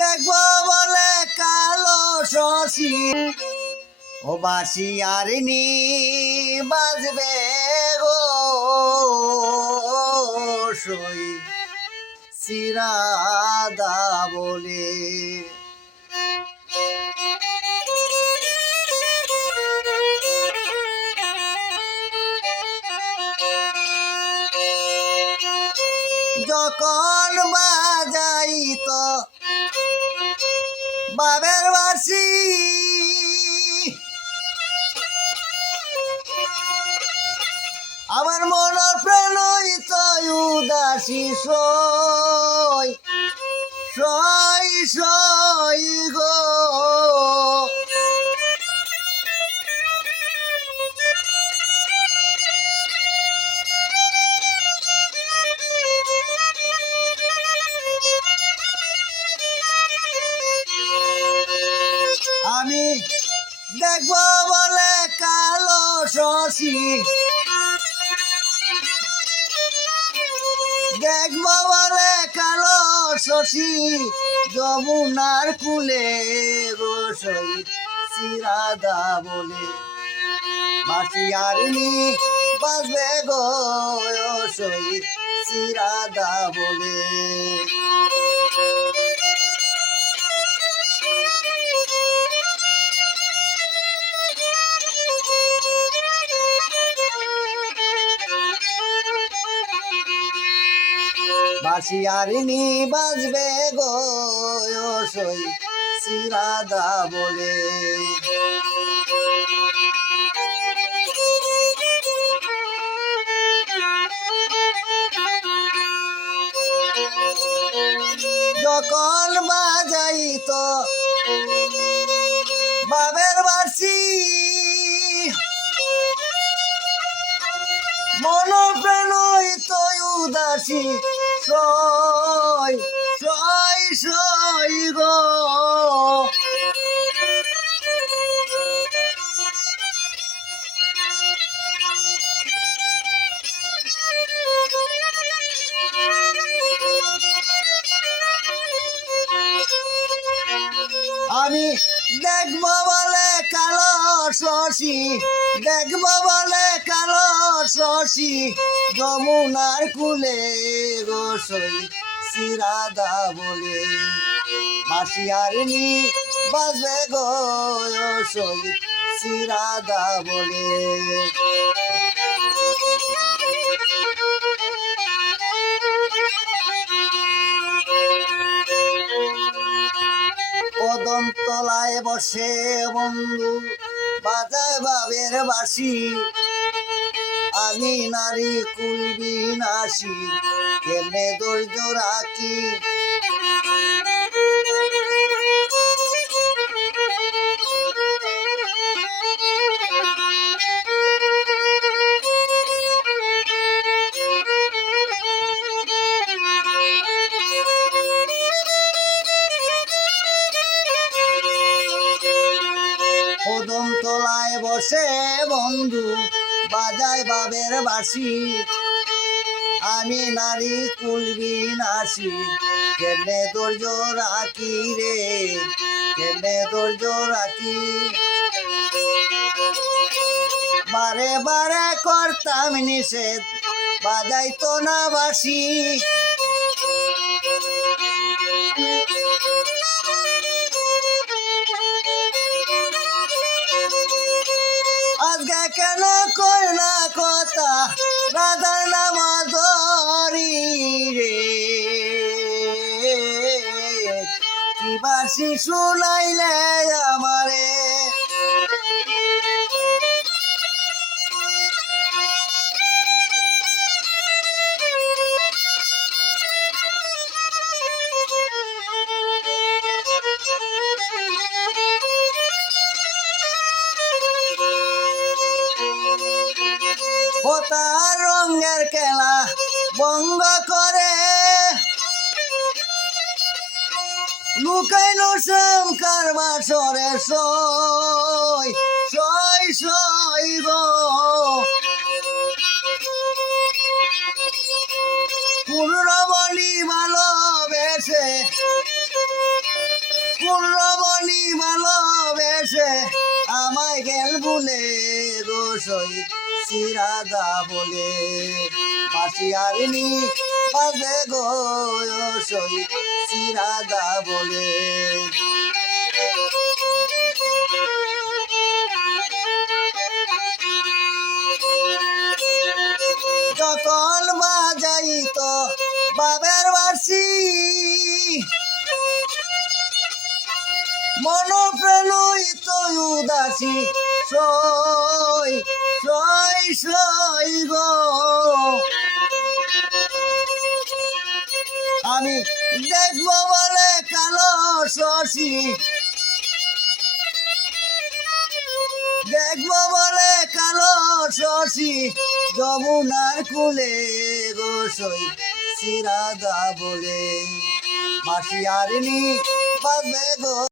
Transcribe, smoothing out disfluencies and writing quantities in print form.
দেখবো বলে কালো শশী ও বাসি আর নি বাজবে গো সই সিরাদা বলে। যখন বাজাইত বাবের বাসি আমার মনের প্রাণ হইত উদাসী সই সই সই গো। আমি দেখবো বলে কালো শশী দেখবো বলে কালো শশী যমুনার কুলে গো সই সিরাদা বলে। বাসি আর নি বাজবে গো সই সিরাদা বলে। বাসি আর নি বাজবে গো সই সিরাদা বলে। যখন বাজাইত বাবের বাসি মন প্রাণ হইত উদাসী সই সই সই গো। আমি দেখবো বলে কালো শশী দেখবো বলে কালো শশী যমুনার কুলে গো সই সিরাদা বলে। বাসি আর নি বাজবে গো সই সিরাদা বলে। কদম তলায় বসে বন্ধু বাজায় বাবের বাসি আমি নারী কুলবি নাসি কেমনে ধৈর্য রাখি। কদম তলায় বসে বন্ধু বাজায় বাবের বাসি আমি নারী কুলবি নাসি কেমনে ধৈর্য রাখি রে কেমনে ধৈর্য রাখি। বারে বারে করতাম নিষেধ বাজাইতো না বাসি আজকে কেন কই না কথা রাধার নাম ধরি রে কি বাসি শুনাইলে আমারে। তার রঙের খেলা বঙ্গ করে লুকাইল সমকার বাসরে সই সই সই গো। পূর্ণবলী ভালোবেসে পূর্ণমণি ভালোবেসে আমায় গেল ভুলে গো সই শ্রীরাধা বলে মাসিয়ারিনী বাজে গো সই শ্রীরাধা বলে যখন বাজাইত বাবের বাসি মন প্রেলইত উদাসী সই সই সই গো আমি দেখবো বলে কালো শশী দেখবো বলে কালো শশী যমুনার কুলে গো সই শ্রীরাধা বলে মাসিয়ারিনী বাজবে গো